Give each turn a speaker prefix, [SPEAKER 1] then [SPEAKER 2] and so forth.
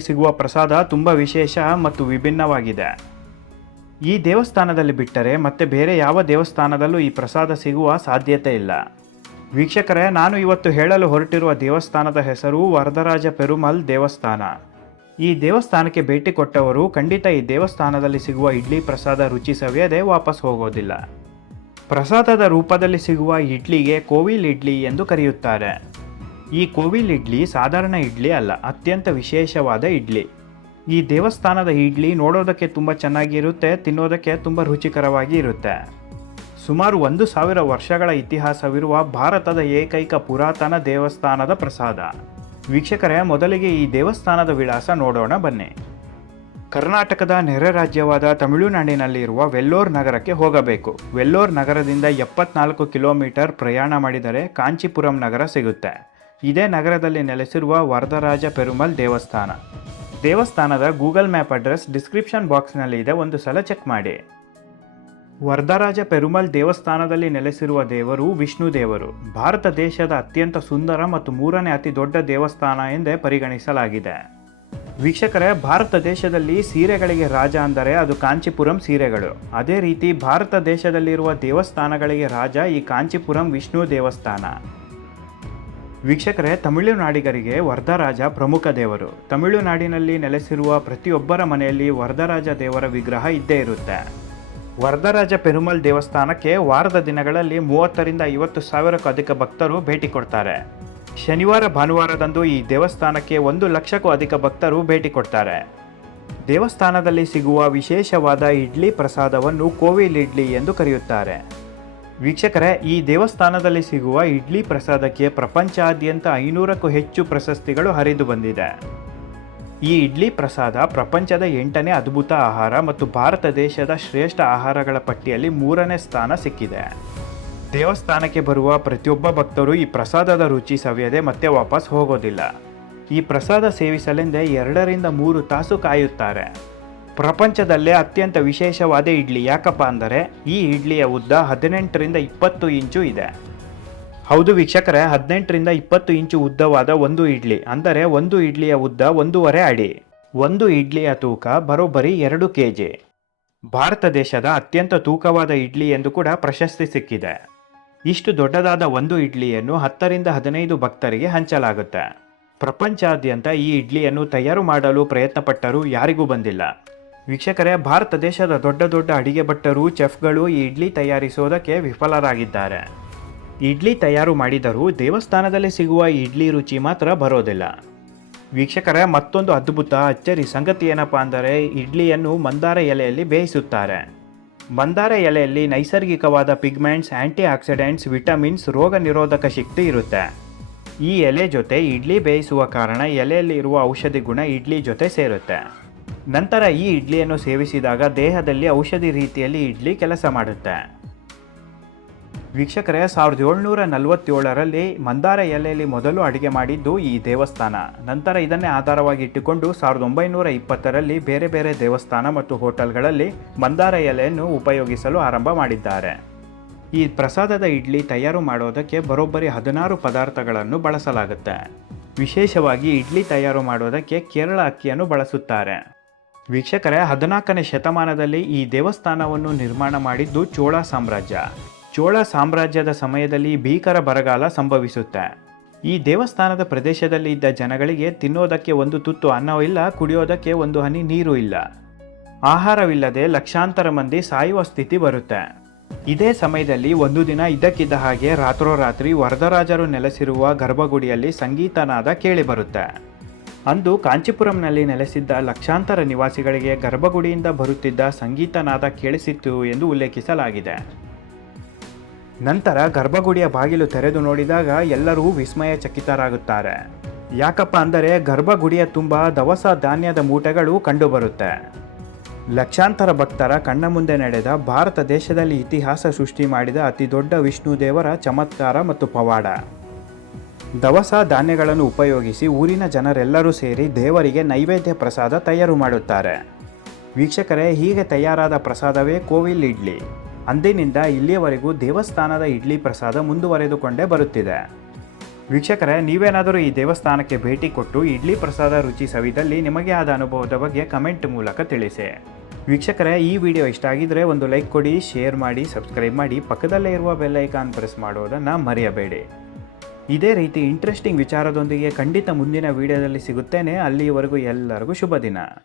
[SPEAKER 1] ಸಿಗುವ ಪ್ರಸಾದ ತುಂಬ ವಿಶೇಷ ಮತ್ತು ವಿಭಿನ್ನವಾಗಿದೆ. ಈ ದೇವಸ್ಥಾನದಲ್ಲಿ ಬಿಟ್ಟರೆ ಮತ್ತೆ ಬೇರೆ ಯಾವ ದೇವಸ್ಥಾನದಲ್ಲೂ ಈ ಪ್ರಸಾದ ಸಿಗುವ ಸಾಧ್ಯತೆ ಇಲ್ಲ. ವೀಕ್ಷಕರೇ, ನಾನು ಇವತ್ತು ಹೇಳಲು ಹೊರಟಿರುವ ದೇವಸ್ಥಾನದ ಹೆಸರು ವರದರಾಜ ಪೆರುಮಲ್ ದೇವಸ್ಥಾನ. ಈ ದೇವಸ್ಥಾನಕ್ಕೆ ಭೇಟಿ ಕೊಟ್ಟವರು ಖಂಡಿತ ಈ ದೇವಸ್ಥಾನದಲ್ಲಿ ಸಿಗುವ ಇಡ್ಲಿ ಪ್ರಸಾದ ರುಚಿ ಸವಿಯದೆ ವಾಪಸ್ ಹೋಗೋದಿಲ್ಲ. ಪ್ರಸಾದದ ರೂಪದಲ್ಲಿ ಸಿಗುವ ಇಡ್ಲಿಗೆ ಕೋವಿಲ್ ಇಡ್ಲಿ ಎಂದು ಕರೆಯುತ್ತಾರೆ. ಈ ಕೋವಿಲ್ ಇಡ್ಲಿ ಸಾಧಾರಣ ಇಡ್ಲಿ ಅಲ್ಲ, ಅತ್ಯಂತ ವಿಶೇಷವಾದ ಇಡ್ಲಿ. ಈ ದೇವಸ್ಥಾನದ ಇಡ್ಲಿ ನೋಡೋದಕ್ಕೆ ತುಂಬ ಚೆನ್ನಾಗಿರುತ್ತೆ, ತಿನ್ನೋದಕ್ಕೆ ತುಂಬ ರುಚಿಕರವಾಗಿ ಇರುತ್ತೆ. ಸುಮಾರು ಒಂದು ಸಾವಿರ ವರ್ಷಗಳ ಇತಿಹಾಸವಿರುವ ಭಾರತದ ಏಕೈಕ ಪುರಾತನ ದೇವಸ್ಥಾನದ ಪ್ರಸಾದ. ವೀಕ್ಷಕರೇ, ಮೊದಲಿಗೆ ಈ ದೇವಸ್ಥಾನದ ವಿಳಾಸ ನೋಡೋಣ ಬನ್ನಿ. ಕರ್ನಾಟಕದ ನೆರೆ ರಾಜ್ಯವಾದ ತಮಿಳುನಾಡಿನಲ್ಲಿರುವ ವೆಲ್ಲೋರ್ ನಗರಕ್ಕೆ ಹೋಗಬೇಕು. ವೆಲ್ಲೋರ್ ನಗರದಿಂದ ಎಪ್ಪತ್ನಾಲ್ಕು ಕಿಲೋಮೀಟರ್ ಪ್ರಯಾಣ ಮಾಡಿದರೆ ಕಾಂಚೀಪುರಂ ನಗರ ಸಿಗುತ್ತೆ. ಇದೇ ನಗರದಲ್ಲಿ ನೆಲೆಸಿರುವ ವರದರಾಜ ಪೆರುಮಲ್ ದೇವಸ್ಥಾನ. ದೇವಸ್ಥಾನದ ಗೂಗಲ್ ಮ್ಯಾಪ್ ಅಡ್ರೆಸ್ ಡಿಸ್ಕ್ರಿಪ್ಷನ್ ಬಾಕ್ಸ್ನಲ್ಲಿ ಇದೆ, ಒಂದು ಸಲ ಚೆಕ್ ಮಾಡಿ. ವರದರಾಜ ಪೆರುಮಲ್ ದೇವಸ್ಥಾನದಲ್ಲಿ ನೆಲೆಸಿರುವ ದೇವರು ವಿಷ್ಣು ದೇವರು. ಭಾರತ ದೇಶದ ಅತ್ಯಂತ ಸುಂದರ ಮತ್ತು ಮೂರನೇ ಅತಿ ದೊಡ್ಡ ದೇವಸ್ಥಾನ ಎಂದೇ ಪರಿಗಣಿಸಲಾಗಿದೆ. ವೀಕ್ಷಕರೇ, ಭಾರತ ದೇಶದಲ್ಲಿ ಸೀರೆಗಳಿಗೆ ರಾಜ ಅಂದರೆ ಅದು ಕಾಂಚೀಪುರಂ ಸೀರೆಗಳು. ಅದೇ ರೀತಿ ಭಾರತ ದೇಶದಲ್ಲಿರುವ ದೇವಸ್ಥಾನಗಳಿಗೆ ರಾಜ ಈ ಕಾಂಚೀಪುರಂ ವಿಷ್ಣು ದೇವಸ್ಥಾನ. ವೀಕ್ಷಕರೇ ತಮಿಳುನಾಡಿಗರಿಗೆ ವರದರಾಜ ಪ್ರಮುಖ ದೇವರು. ತಮಿಳುನಾಡಿನಲ್ಲಿ ನೆಲೆಸಿರುವ ಪ್ರತಿಯೊಬ್ಬರ ಮನೆಯಲ್ಲಿ ವರದರಾಜ ದೇವರ ವಿಗ್ರಹ ಇದ್ದೇ ಇರುತ್ತೆ. ವರದರಾಜ ಪೆರುಮಲ್ ದೇವಸ್ಥಾನಕ್ಕೆ ವಾರದ ದಿನಗಳಲ್ಲಿ ಮೂವತ್ತರಿಂದ ಐವತ್ತು ಸಾವಿರಕ್ಕೂ ಅಧಿಕ ಭಕ್ತರು ಭೇಟಿ ಕೊಡ್ತಾರೆ. ಶನಿವಾರ, ಭಾನುವಾರದಂದು ಈ ದೇವಸ್ಥಾನಕ್ಕೆ ಒಂದು ಲಕ್ಷಕ್ಕೂ ಅಧಿಕ ಭಕ್ತರು ಭೇಟಿ ಕೊಡ್ತಾರೆ. ದೇವಸ್ಥಾನದಲ್ಲಿ ಸಿಗುವ ವಿಶೇಷವಾದ ಇಡ್ಲಿ ಪ್ರಸಾದವನ್ನು ಕೋವಿಲ್ ಇಡ್ಲಿ ಎಂದು ಕರೆಯುತ್ತಾರೆ. ವೀಕ್ಷಕರೇ, ಈ ದೇವಸ್ಥಾನದಲ್ಲಿ ಸಿಗುವ ಇಡ್ಲಿ ಪ್ರಸಾದಕ್ಕೆ ಪ್ರಪಂಚಾದ್ಯಂತ ಐನೂರಕ್ಕೂ ಹೆಚ್ಚು ಪ್ರಶಸ್ತಿಗಳು ಹರಿದು ಬಂದಿದೆ. ಈ ಇಡ್ಲಿ ಪ್ರಸಾದ ಪ್ರಪಂಚದ ಎಂಟನೇ ಅದ್ಭುತ ಆಹಾರ ಮತ್ತು ಭಾರತ ದೇಶದ ಶ್ರೇಷ್ಠ ಆಹಾರಗಳ ಪಟ್ಟಿಯಲ್ಲಿ ಮೂರನೇ ಸ್ಥಾನ ಸಿಕ್ಕಿದೆ. ದೇವಸ್ಥಾನಕ್ಕೆ ಬರುವ ಪ್ರತಿಯೊಬ್ಬ ಭಕ್ತರು ಈ ಪ್ರಸಾದದ ರುಚಿ ಸವಿಯದೆ ಮತ್ತೆ ವಾಪಸ್ ಹೋಗೋದಿಲ್ಲ. ಈ ಪ್ರಸಾದ ಸೇವಿಸಲೆಂದೇ ಎರಡರಿಂದ ಮೂರು ತಾಸು ಕಾಯುತ್ತಾರೆ. ಪ್ರಪಂಚದಲ್ಲೇ ಅತ್ಯಂತ ವಿಶೇಷವಾದ ಇಡ್ಲಿ. ಯಾಕಪ್ಪ ಅಂದರೆ, ಈ ಇಡ್ಲಿಯ ಉದ್ದ ಹದಿನೆಂಟರಿಂದ ಇಪ್ಪತ್ತು ಇಂಚು ಇದೆ. ಹೌದು ವೀಕ್ಷಕರೇ, ಹದಿನೆಂಟರಿಂದ ಇಪ್ಪತ್ತು ಇಂಚು ಉದ್ದವಾದ ಒಂದು ಇಡ್ಲಿ. ಅಂದರೆ, ಒಂದು ಇಡ್ಲಿಯ ಉದ್ದ ಒಂದೂವರೆ ಅಡಿ. ಒಂದು ಇಡ್ಲಿಯ ತೂಕ ಬರೋಬ್ಬರಿ ಎರಡು ಕೆ ಜಿ ಭಾರತ ದೇಶದ ಅತ್ಯಂತ ತೂಕವಾದ ಇಡ್ಲಿ ಎಂದು ಕೂಡ ಪ್ರಶಸ್ತಿ ಸಿಕ್ಕಿದೆ. ಇಷ್ಟು ದೊಡ್ಡದಾದ ಒಂದು ಇಡ್ಲಿಯನ್ನು ಹತ್ತರಿಂದ ಹದಿನೈದು ಭಕ್ತರಿಗೆ ಹಂಚಲಾಗುತ್ತೆ. ಪ್ರಪಂಚಾದ್ಯಂತ ಈ ಇಡ್ಲಿಯನ್ನು ತಯಾರು ಮಾಡಲು ಪ್ರಯತ್ನಪಟ್ಟರೂ ಯಾರಿಗೂ ಬಂದಿಲ್ಲ. ವೀಕ್ಷಕರೇ, ಭಾರತ ದೇಶದ ದೊಡ್ಡ ದೊಡ್ಡ ಅಡಿಗೆ ಭಟ್ಟರು, ಚೆಫ್ಗಳು ಈ ಇಡ್ಲಿ ತಯಾರಿಸೋದಕ್ಕೆ ವಿಫಲರಾಗಿದ್ದಾರೆ. ಇಡ್ಲಿ ತಯಾರು ಮಾಡಿದರೂ ದೇವಸ್ಥಾನದಲ್ಲಿ ಸಿಗುವ ಇಡ್ಲಿ ರುಚಿ ಮಾತ್ರ ಬರೋದಿಲ್ಲ. ವೀಕ್ಷಕರೇ, ಮತ್ತೊಂದು ಅದ್ಭುತ, ಅಚ್ಚರಿ ಸಂಗತಿ ಏನಪ್ಪ ಅಂದರೆ, ಇಡ್ಲಿಯನ್ನು ಮಂದಾರ ಎಲೆಯಲ್ಲಿ ಬೇಯಿಸುತ್ತಾರೆ. ಮಂದಾರ ಎಲೆಯಲ್ಲಿ ನೈಸರ್ಗಿಕವಾದ ಪಿಗ್ಮೆಂಟ್ಸ್ ಆಂಟಿ ಆಕ್ಸಿಡೆಂಟ್ಸ್ ವಿಟಮಿನ್ಸ್, ರೋಗ ನಿರೋಧಕ ಶಕ್ತಿ ಇರುತ್ತೆ. ಈ ಎಲೆ ಜೊತೆ ಇಡ್ಲಿ ಬೇಯಿಸುವ ಕಾರಣ ಎಲೆಯಲ್ಲಿ ಇರುವ ಔಷಧಿ ಗುಣ ಇಡ್ಲಿ ಜೊತೆ ಸೇರುತ್ತೆ. ನಂತರ ಈ ಇಡ್ಲಿಯನ್ನು ಸೇವಿಸಿದಾಗ ದೇಹದಲ್ಲಿ ಔಷಧಿ ರೀತಿಯಲ್ಲಿ ಇಡ್ಲಿ ಕೆಲಸ ಮಾಡುತ್ತೆ. ವೀಕ್ಷಕರೇ, ಸಾವಿರದ ಏಳ್ನೂರ ನಲವತ್ತೇಳರಲ್ಲಿ ಮಂದಾರ ಎಲೆಯಲ್ಲಿ ಮೊದಲು ಅಡುಗೆ ಮಾಡಿದ್ದು ಈ ದೇವಸ್ಥಾನ. ನಂತರ ಇದನ್ನೇ ಆಧಾರವಾಗಿ ಇಟ್ಟುಕೊಂಡು ಸಾವಿರದ ಒಂಬೈನೂರ ಇಪ್ಪತ್ತರಲ್ಲಿ ಬೇರೆ ಬೇರೆ ದೇವಸ್ಥಾನ ಮತ್ತು ಹೋಟೆಲ್ಗಳಲ್ಲಿ ಮಂದಾರ ಎಲೆಯನ್ನು ಉಪಯೋಗಿಸಲು ಆರಂಭ ಮಾಡಿದ್ದಾರೆ. ಈ ಪ್ರಸಾದದ ಇಡ್ಲಿ ತಯಾರು ಮಾಡೋದಕ್ಕೆ ಬರೋಬ್ಬರಿ ಹದಿನಾರು ಪದಾರ್ಥಗಳನ್ನು ಬಳಸಲಾಗುತ್ತೆ. ವಿಶೇಷವಾಗಿ ಇಡ್ಲಿ ತಯಾರು ಮಾಡೋದಕ್ಕೆ ಕೇರಳ ಅಕ್ಕಿಯನ್ನು ಬಳಸುತ್ತಾರೆ. ವೀಕ್ಷಕರೇ, ಹದಿನಾಲ್ಕನೇ ಶತಮಾನದಲ್ಲಿ ಈ ದೇವಸ್ಥಾನವನ್ನು ನಿರ್ಮಾಣ ಮಾಡಿದ್ದು ಚೋಳ ಸಾಮ್ರಾಜ್ಯ. ಚೋಳ ಸಾಮ್ರಾಜ್ಯದ ಸಮಯದಲ್ಲಿ ಭೀಕರ ಬರಗಾಲ ಸಂಭವಿಸುತ್ತೆ. ಈ ದೇವಸ್ಥಾನದ ಪ್ರದೇಶದಲ್ಲಿ ಇದ್ದ ಜನಗಳಿಗೆ ತಿನ್ನೋದಕ್ಕೆ ಒಂದು ತುತ್ತು ಅನ್ನವಿಲ್ಲ ಕುಡಿಯೋದಕ್ಕೆ ಒಂದು ಹನಿ ನೀರು ಇಲ್ಲ. ಆಹಾರವಿಲ್ಲದೆ ಲಕ್ಷಾಂತರ ಮಂದಿ ಸಾಯುವ ಸ್ಥಿತಿ ಬರುತ್ತೆ. ಇದೇ ಸಮಯದಲ್ಲಿ ಒಂದು ದಿನ ಇದ್ದಕ್ಕಿದ್ದ ಹಾಗೆ ರಾತ್ರೋರಾತ್ರಿ ವರದರಾಜರು ನೆಲೆಸಿರುವ ಗರ್ಭಗುಡಿಯಲ್ಲಿ ಸಂಗೀತನಾದ ಕೇಳಿಬರುತ್ತೆ ಅಂದು ಕಾಂಚೀಪುರಂನಲ್ಲಿ ನೆಲೆಸಿದ್ದ ಲಕ್ಷಾಂತರ ನಿವಾಸಿಗಳಿಗೆ ಗರ್ಭಗುಡಿಯಿಂದ ಬರುತ್ತಿದ್ದ ಸಂಗೀತನಾದ ಕೇಳಿಸಿತ್ತು ಎಂದು ಉಲ್ಲೇಖಿಸಲಾಗಿದೆ. ನಂತರ ಗರ್ಭಗುಡಿಯ ಬಾಗಿಲು ತೆರೆದು ನೋಡಿದಾಗ ಎಲ್ಲರೂ ವಿಸ್ಮಯ ಚಕಿತರಾಗುತ್ತಾರೆ ಯಾಕಪ್ಪ ಅಂದರೆ ಗರ್ಭಗುಡಿಯ ತುಂಬ ದವಸ ಧಾನ್ಯದ ಮೂಟೆಗಳು ಕಂಡುಬರುತ್ತೆ. ಲಕ್ಷಾಂತರ ಭಕ್ತರ ಕಣ್ಣ ಮುಂದೆ ನಡೆದ ಭಾರತ ದೇಶದಲ್ಲಿ ಇತಿಹಾಸ ಸೃಷ್ಟಿ ಮಾಡಿದ ಅತಿ ದೊಡ್ಡ ವಿಷ್ಣು ದೇವರ ಚಮತ್ಕಾರ ಮತ್ತು ಪವಾಡ. ದವಸ ಧಾನ್ಯಗಳನ್ನು ಉಪಯೋಗಿಸಿ ಊರಿನ ಜನರೆಲ್ಲರೂ ಸೇರಿ ದೇವರಿಗೆ ನೈವೇದ್ಯ ಪ್ರಸಾದ ತಯಾರು ಮಾಡುತ್ತಾರೆ. ವೀಕ್ಷಕರೇ, ಹೀಗೆ ತಯಾರಾದ ಪ್ರಸಾದವೇ ಕೋವಿಲ್ ಇಡ್ಲಿ. ಅಂದಿನಿಂದ ಇಲ್ಲಿಯವರೆಗೂ ದೇವಸ್ಥಾನದ ಇಡ್ಲಿ ಪ್ರಸಾದ ಮುಂದುವರೆದುಕೊಂಡೇ ಬರುತ್ತಿದೆ. ವೀಕ್ಷಕರೇ, ನೀವೇನಾದರೂ ಈ ದೇವಸ್ಥಾನಕ್ಕೆ ಭೇಟಿ ಕೊಟ್ಟು ಇಡ್ಲಿ ಪ್ರಸಾದ ರುಚಿ ಸವಿದಲ್ಲಿ ನಿಮಗೆ ಆದ ಅನುಭವದ ಬಗ್ಗೆ ಕಮೆಂಟ್ ಮೂಲಕ ತಿಳಿಸಿ. ವೀಕ್ಷಕರೇ, ಈ ವಿಡಿಯೋ ಇಷ್ಟ ಆಗಿದ್ದರೆ ಒಂದು ಲೈಕ್ ಕೊಡಿ, ಶೇರ್ ಮಾಡಿ, ಸಬ್ಸ್ಕ್ರೈಬ್ ಮಾಡಿ, ಪಕ್ಕದಲ್ಲೇ ಇರುವ ಬೆಲ್ಲೈಕಾನ್ ಪ್ರೆಸ್ ಮಾಡೋದನ್ನು ಮರೆಯಬೇಡಿ. ಇದೇ ರೀತಿ ಇಂಟ್ರೆಸ್ಟಿಂಗ್ ವಿಚಾರದೊಂದಿಗೆ ಖಂಡಿತ ಮುಂದಿನ ವಿಡಿಯೋದಲ್ಲಿ ಸಿಗುತ್ತೇನೆ. ಅಲ್ಲಿಯವರೆಗೂ ಎಲ್ಲರಿಗೂ ಶುಭ ದಿನ